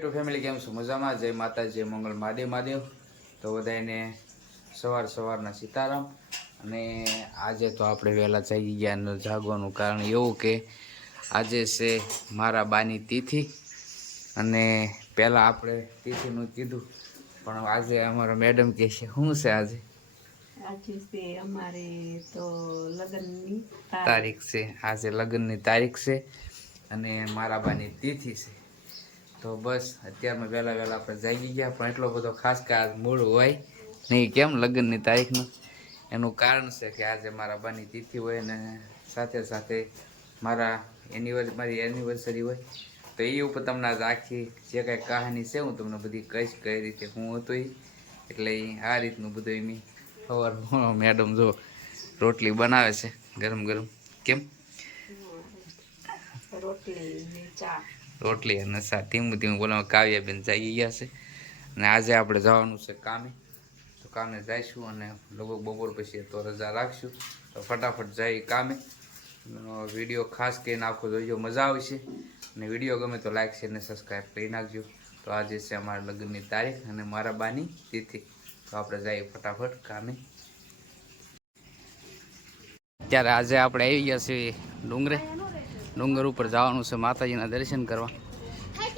Two family કેમ છો? મજામાં? જય માતા જય મંગળ મહાદેવ મહાદેવ તો બધાને સવાર સવારના સીતારામ. અને આજે તો આપણે વહેલા જાગી ગયા જાગવાનું કારણ એવું કે આજે છે મારા બાની તિથિ. અને પહેલાં આપણે તિથિનું કીધું પણ આજે અમારા મેડમ કહે છે શું છે આજે? આજે છે અમારે તો લગ્નની તારીખ છે. આજે લગ્નની તારીખ છે. અને મારા બાની તિથિ છે. તો બસ અત્યારમાં વહેલા વહેલા આપણે જાગી ગયા, પણ એટલો બધો ખાસ આજ મૂળ હોય નહીં, કેમ લગ્નની તારીખનું? એનું કારણ છે કે આજે મારા બાની તિથિ હોય અને સાથે સાથે મારા એનિવર્સ મારી એનિવર્સરી હોય. તો એ ઉપર તમને આજ આખી જે કાંઈ કહાની છે હું તમને બધી કહીશ કઈ રીતે હું હતો એટલે આ રીતનું બધું એમ ખબર મેડમ જો રોટલી બનાવે છે ગરમ ગરમ. કેમ? રોટલી ચા. રોટલી અને સા ધીમું ધીમું કાવ્યા કાવ્યાબેન જઈ ગયા છે. અને આજે આપણે જવાનું છે કામે. તો કામે જઈશું અને લગભગ બપોર પછી તો રજા રાખશું. તો ફટાફટ જઈ કામે. વીડિયો ખાસ કરીને આખો જોઈજો મજા આવશે અને વીડિયો ગમે તો લાઈક, શેર અને સબસ્ક્રાઈબ કરી નાખજો. તો આજે છે અમારા લગ્નની તારીખ અને મારા બાની તિથિ. તો આપણે જઈએ ફટાફટ કામે. ત્યારે આજે આપણે આવી ગયા છીએ ડુંગરે. ડુંગર ઉપર જવાનું છે માતાજીના દર્શન કરવા.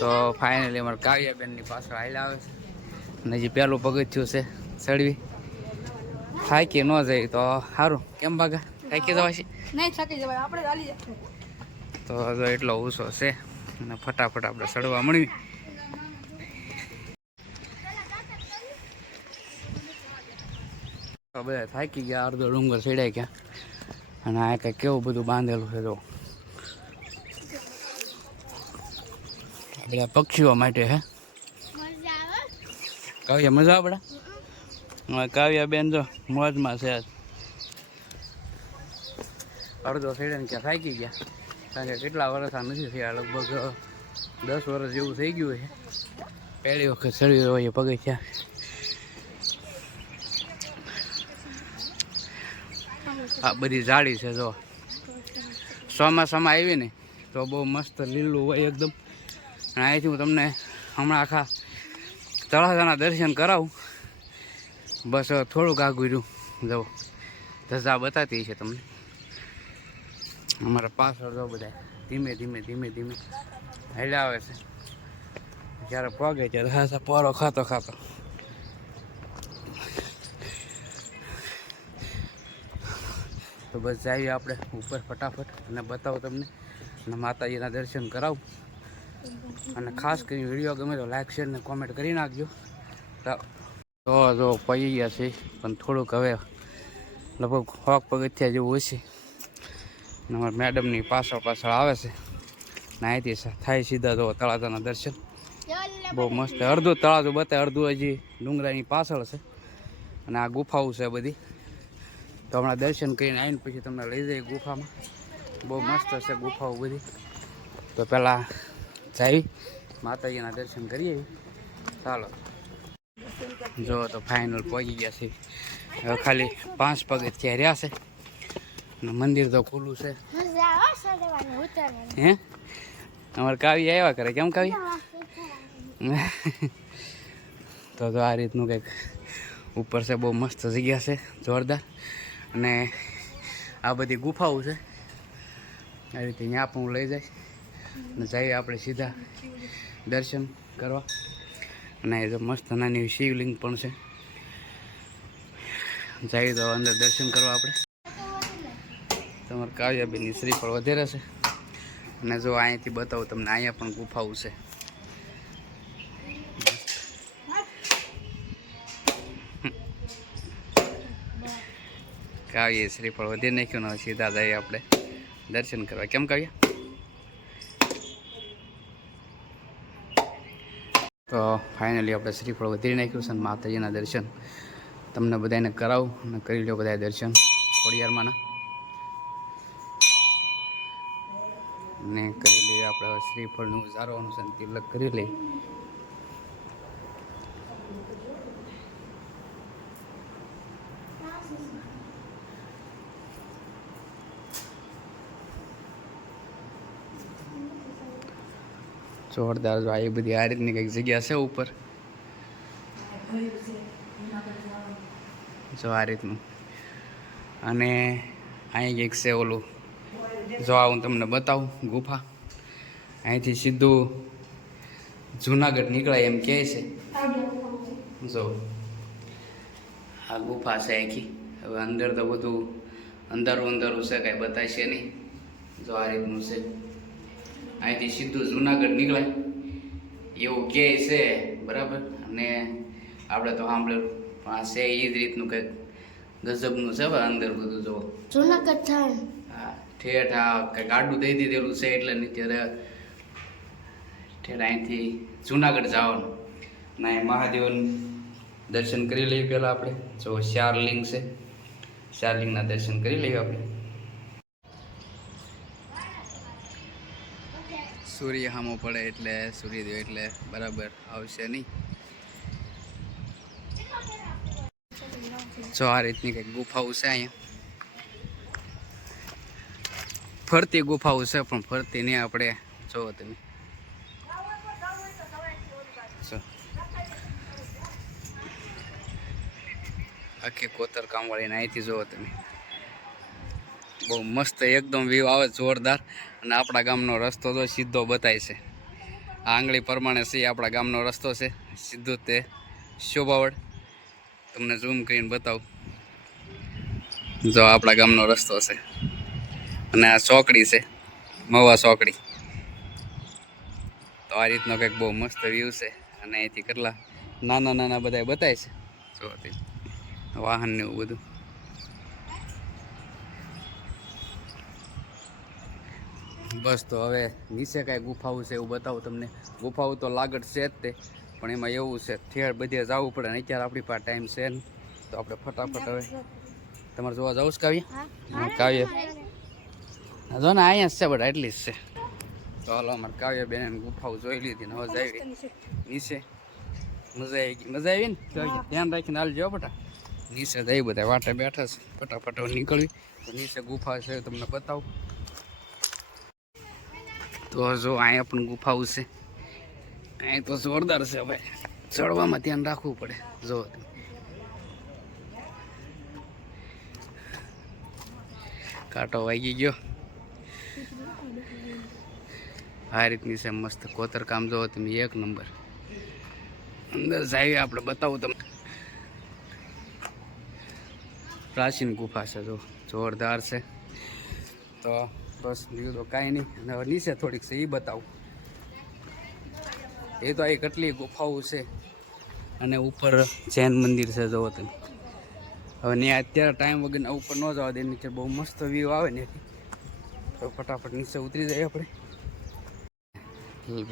તો ફાઇનલી અમારે કાવ્યાબેનની પાછળ હાલ આવે છે. અને જે પહેલું પગથિયું છે ચડવી. થાકી ન જાય તો સારું કેમ ભાગા? થાકી જવા છે? નહીં થાકી જવાય. આપણે ચાલી તો જો એટલો ઓછો છે. અને ફટાફટ આપણે ચડવા મળવી બધા થાકી ગયા અડધો ડુંગર ચડ્યા ગયા. અને આ કંઈક કેવું બધું બાંધેલું છે જો. બધા પક્ષીઓ માટે હે? કાવ્યા મજા આપડા કાવ્યા બેન જો મોજમાં છે અડધો થઈને ક્યાં થાકી ગયા. કારણ કે કેટલા વર્ષ આ નથી થયા લગભગ દસ વર્ષ જેવું થઈ ગયું છે. પહેલી વખત ચડ્યું હોય એ પગથિયા આ બધી જાળી છે જો. ચોમાસામાં આવી ને તો બહુ મસ્ત લીલું હોય એકદમ. અને અહીંથી હું તમને હમણાં આખા તળાજાના દર્શન કરાવું. બસ થોડુંક આગું રહ્યું જો, ધજા બતાતી છે તમને. અમારા પાછળ જો બધા ધીમે ધીમે ધીમે ધીમે હેલા આવે છે. જ્યારે પગે છે હાસા પોરો ખાતો ખાતો. તો બસ જઈએ આપણે ઉપર ફટાફટ અને બતાવું તમને. અને માતાજીના દર્શન કરાવું. અને ખાસ કરીને વીડિયો ગમે તો લાઈક શેર ને કોમેન્ટ કરી નાખજો. તો જો પડી ગયા છે, પણ થોડુંક હવે લગભગ હોક પગથિયા જેવું હશે અમારા મેડમની પાછળ પાછળ આવે છે. નાહીથી થાય સીધા જો તળાજાના દર્શન. બહુ મસ્ત. અડધું તળાજો બતાવે અડધું હજી ડુંગરાની પાછળ છે. અને આ ગુફાઓ છે બધી. તો હમણાં દર્શન કરીને આવીને પછી તમને લઈ જઈએ ગુફામાં. બહુ મસ્ત છે ગુફાઓ બધી. તો પહેલાં જઈ માતાજીના દર્શન કરીએ. ચાલો. જો તો ફાઇનલ પહોંચી ગયા છે. હવે ખાલી પાંચ પગથિયા રહ્યા છે. અને મંદિર તો ખુલ્લું છે. હે? અમારે કાવી આવ્યા કરે. કેમ કાવી તો તો આ રીતનું કંઈક ઉપર છે, બહુ મસ્ત જગ્યા છે, જોરદાર. અને આ બધી ગુફાઓ છે. આ રીતે ત્યાં પણ હું લઈ જાય. અને જઈએ આપણે સીધા દર્શન કરવા. અને એ તો મસ્ત નાની શિવલિંગ પણ છે. જઈએ તો અંદર દર્શન કરવા આપણે. તમારે કાવ્યાબેનની શ્રીફળ વધારે છે. અને જો અહીંયાથી બતાવું તમને, અહીંયા પણ ગુફાઓ છે. કાવ્ય શ્રીફળ વધી નાખ્યું ને સીધા જઈએ આપણે દર્શન કરવા. કેમ કાવ્યા? ફાઇનલી આપણે શ્રીફળ વધારી નાખ્યું છે અને માતાજીના દર્શન તમને બધાને કરાવું અને કરી લો બધા દર્શન ખોડિયારમાંના. ને કરી લઈએ આપણે શ્રીફળનું ઉજારવાનું છે તિલક કરી લઈએ. જોરદાર જો આ એ બધી આ રીતની કંઈક જગ્યા છે ઉપર? જો આ રીતનું. અને અહીં કંઈક છે ઓલું. જો આ હું તમને બતાવું, ગુફા. અહીંથી સીધું જુનાગઢ નીકળાય એમ કહે છે. જો, આ ગુફા છે આખી. હવે અંદર તો બધું અંધારું અંધારું છે, કાંઈ બતાવશે નહીં. જો આ રીતનું છે. અહીંથી સીધું જુનાગઢ નીકળાય. એવું કહે છે બરાબર? અને આપણે તો સાંભળેલું પણ આ છે એ જ રીતનું કંઈક ગજબનું છે હવે અંદર બધું જો. જુનાગઢ થાય હા ઠેઠ આ કંઈક આડું દઈ દીધેલું છે એટલે અત્યારે ત્યારે ઠેઠ અહીંથી જુનાગઢ જવાનું. ના મહાદેવનું દર્શન કરી લઈએ પહેલાં આપણે. જો ચાર લિંગ છે ચાર લિંગના દર્શન કરી લઈએ આપણે. સૂર્ય સામો પડે એટલે સૂર્યદેવ એટલે બરાબર આવશે નહીં. જો આ રીતની કંઈક ગુફાઓ છે અહીંયા. ફરતી ગુફાઓ છે, પણ ફરતી નહીં આપણે. જોવો તમે. આખી કોતર કામવાળીને અહીંથી જોવો તમે. બહુ મસ્ત એકદમ વ્યૂ આવે જોરદાર. અને આપણા ગામનો રસ્તો તો સીધો બતાય છે. આ આંગળી પ્રમાણે છે આપણા ગામનો રસ્તો છે. સીધું તે શોભાવડ. તમને ઝૂમ કરીને બતાવું. જો આપણા ગામનો રસ્તો છે. અને આ ચોકડી છે મવા ચોકડી. તો આ રીતનો કંઈક બહુ મસ્ત વ્યૂ છે. અને અહીંથી કેટલા નાના નાના બધા બતાય છે. જોવાથી વાહન ને એવું બધું. બસ તો હવે નીચે કાંઈ ગુફાઓ છે એવું બતાવું તમને. ગુફાઓ તો લાગત છે જ તે પણ એમાં એવું છે ઠેર બધે જવું પડે ને અત્યારે આપણી પાસે ટાઈમ છે ને. તો આપણે ફટાફટ હવે તમારે જોવા જવું છે કાવ્ય? કાવ્ય. જો ને અહીંયા જ છે બધા એટલી જ છે. તો હાલો અમારે કાવ્ય બેન ગુફાઓ જોઈ લીધી ને હવે જાવી નીચે. મજા આવી ગઈ. મજા આવી ને? ધ્યાન રાખીને હાલ જો બટા. નીચે જઈ બધા વાટે બેઠા છે. ફટાફટ નીકળવી. નીચે ગુફા છે તમને બતાવું. તો જો અહીંયા પણ ગુફાઓ છે. અહીં તો જોરદાર છે હવે. ચડવામાં ધ્યાન રાખવું પડે. જો. કાંટો વાગી ગયો. આ રીતની છે મસ્ત કોતર કામ જોવો તમે એક નંબર. અંદર જાય આપણે, બતાવું તમને. પ્રાચીન ગુફા છે, જો. જોરદાર છે. તો બસ નીકળો કાંઈ નહીં. હવે નીચે થોડીક છે એ બતાવું. એ તો અહીં કેટલી ગુફાઓ છે. અને ઉપર જૈન મંદિર છે જોવો તમે. હવે ત્યાં અત્યારે ટાઈમ વગર ઉપર ન જવા દે, નીચે બહુ મસ્ત વ્યૂ આવે ને તો ફટાફટ નીચે ઉતરી જાય આપણે.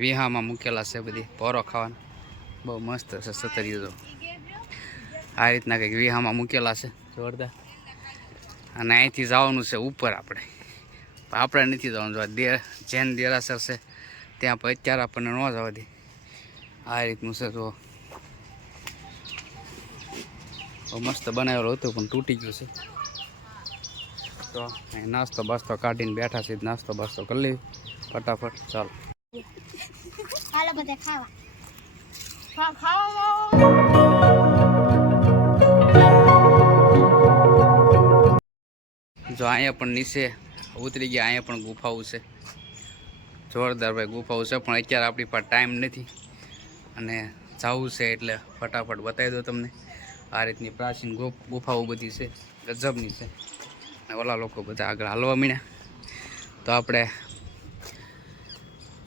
વિહામાં મૂકેલા છે બધી પોરો ખાવાના. બહુ મસ્ત છે સતરીઓ તો. આ રીતના કંઈક વિહામાં મૂકેલા છે, જોરદાર. અને અહીંથી જવાનું છે ઉપર આપણે. પણ આપણે નથી જવાનું જોવા દે જૈન દેરાસર છે ત્યાં પણ અત્યારે આપણને ન જવા દે. આ રીતનું છે જો. મસ્ત બનાવેલો હતું પણ તૂટી ગયું છે. તો નાસ્તો બાસ્તો કાઢીને બેઠા છે નાસ્તો બાસ્તો કરી લઈએ. ફટાફટ ચાલો. બધા ખાવા જો અહીંયા પણ નીચે ઉતરી ગયા, અહીંયા પણ ગુફાઓ છે. જોરદાર ભાઈ ગુફાઓ છે, પણ અત્યારે આપણી પાસે ટાઈમ નથી. અને જવું છે એટલે ફટાફટ બતાવી દો તમને. આ રીતની પ્રાચીન ગુફાઓ બધી છે, ગજબની છે. અને ઓલા લોકો બધા આગળ હાલવા મીણ્યા. તો આપણે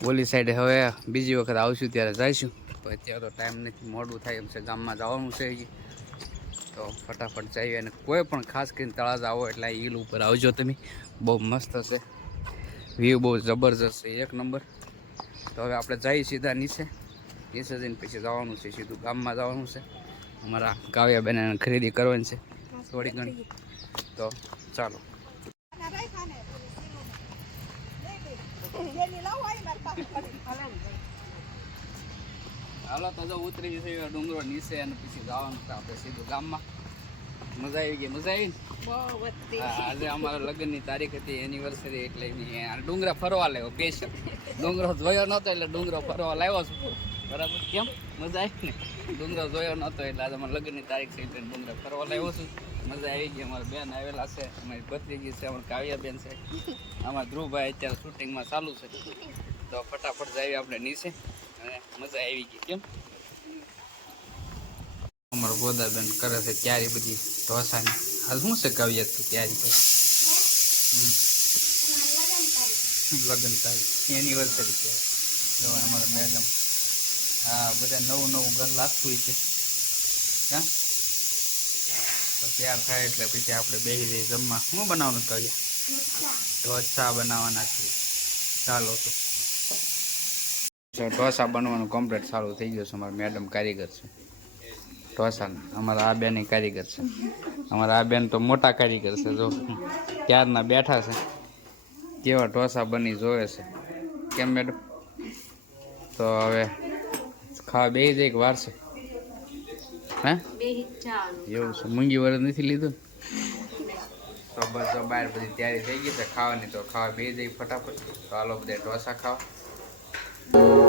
ઓલી સાઈડે હવે બીજી વખત આવશું, ત્યારે જઈશું. તો અત્યારે તો ટાઈમ નથી, મોડું થાય એમ છે, ગામમાં જવાનું છે તો ફટાફટ જઈએ અને કોઈ પણ ખાસ કરીને તળાજ આવો એટલે હિલ ઉપર આવજો તમે. બહુ મસ્ત હશે. વ્યૂ બહુ જબરજસ્ત છે, એક નંબર. તો હવે આપણે જઈએ સીધા નીચે. નીચે જઈને પછી જવાનું છે, સીધું ગામમાં જવાનું છે. અમારા કાવ્યા બેન ખરીદી કરવાની છે. થોડી ઘણી. તો ચાલો. હાલો તો જો ઉતરી જશે ડુંગરો નીચે અને પછી જવાનું છે આપણે સીધું ગામમાં. મજા આવી ગઈ મજા આવી આજે અમારા લગ્નની તારીખ હતી એનિવર્સરી એટલે ડુંગરા ફરવા લાવ્યો સ્પેશિયલ ડુંગરો જોયો નહોતો એટલે ડુંગરો ફરવા લાવ્યો છું. બરાબર? કેમ? મજા આવી ને? ડુંગરો જોયો નહોતો એટલે આજે અમારા લગ્નની તારીખ છે એટલે ડુંગરા ફરવા લાવ્યો છું. મજા આવી ગઈ અમારા બેન આવેલા છે અમારી ભત્રીજી છે અમારા કાવ્યાબેન છે. અમારા ધ્રુવભાઈ અત્યારે શૂટિંગમાં ચાલુ છે. તો ફટાફટ જઈએ આપણે નીચે. મજા આવી ગઈ કેમ? અમારો ગોદાબેન કરે છે ક્યારી બધી ઢોસાની? હાલ શું છે કાવ્ય તું ક્યારી લગ્ન તારીખ એનિવર્સરી કહેવાય. જો અમારા મેડમ હા બધા નવું નવું ઘર લાગતું છે. હા? તો તૈયાર થાય એટલે પછી આપણે બેસી જઈએ જમવા. શું બનાવવાનું કહીએ ઢોસા બનાવવાના છે. ચાલો તો. ઢોસા બનવાનું કમ્પ્લીટ સારું થઈ ગયું છે. અમારા મેડમ કારીગર છે. ઢોસાના અમારા આ બેન કારીગર છે. અમારા આ બેન તો મોટા કારીગર છે, જો. ક્યારના બેઠા છે. કેવા ઢોસા બની જોવે છે. કેમ મેડમ તો હવે ખાવા બે જાય એક વાર હે? એવું છે. મૂંગી વર નથી લીધું? તો બસ જો બહાર બધી તૈયારી થઈ ગઈ છે. ખાવાની તો ખાવા બે જઈ ફટાફટ. તો હાલો બધા ઢોસા ખાવા.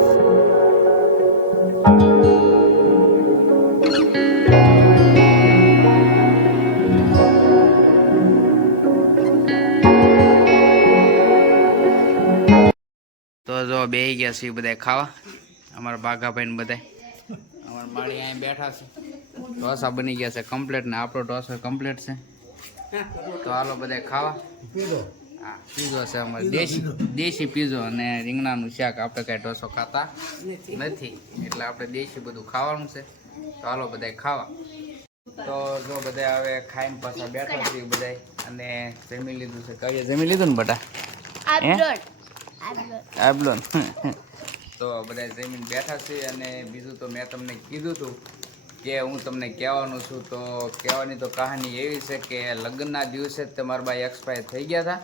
તો જો બે ગયા છે બધા ખાવા. અમારા બાઘાભાઈ ને બધા અમારા માળી અહીં બેઠા છે. ઢોસા બની ગયા છે કમ્પ્લેટ ને આપણો ઢોસો કમ્પ્લેટ છે. તો હાલો બધા ખાવા. હા પીઝો છે અમારે. દેશી દેશી પીઝો અને રીંગણાનું શાક. આપણે કાંઈ ઢોસો ખાતા નથી. એટલે આપણે દેશી બધું ખાવાનું છે. તો હાલો બધા ખાવા. તો જો બધા હવે ખાઈને પાછા બેઠા છીએ બધા અને જમી લીધું છે. કહીએ જમી લીધું ને બટા? આબલોન. તો બધા જમીન બેઠા છે અને બીજું તો મેં તમને કીધું હતું કે હું તમને કહેવાનું છું તો કહેવાની તો કહાની એવી છે કે લગ્નના દિવસે જ મારા ભાઈ એક્સપાયર થઈ ગયા હતા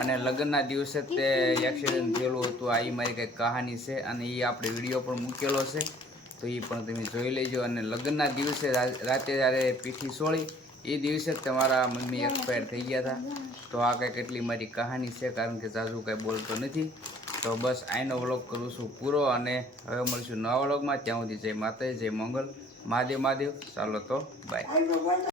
અને લગ્નના દિવસે જ તે એક્સિડન્ટ થયેલું હતું. આ એ મારી કંઈક કહાની છે અને એ આપણે વીડિયો પણ મૂકેલો છે. તો એ પણ તમે જોઈ લેજો. અને લગ્નના દિવસે રાતે જ્યારે પીઠી સોળી એ દિવસે જ તમારા મમ્મી એક્સપાયર થઈ ગયા હતા. તો આ કંઈક એટલી મારી કહાની છે, કારણ કે જાજુ કાંઈ બોલતો નથી. તો બસ આઈનો વ્લોગ કરું છું પૂરો અને હવે મળીશું નવા વ્લોગમાં. ત્યાં સુધી જય માતા જય મંગલ. મહાદેવ મહાદેવ. ચાલો તો બાય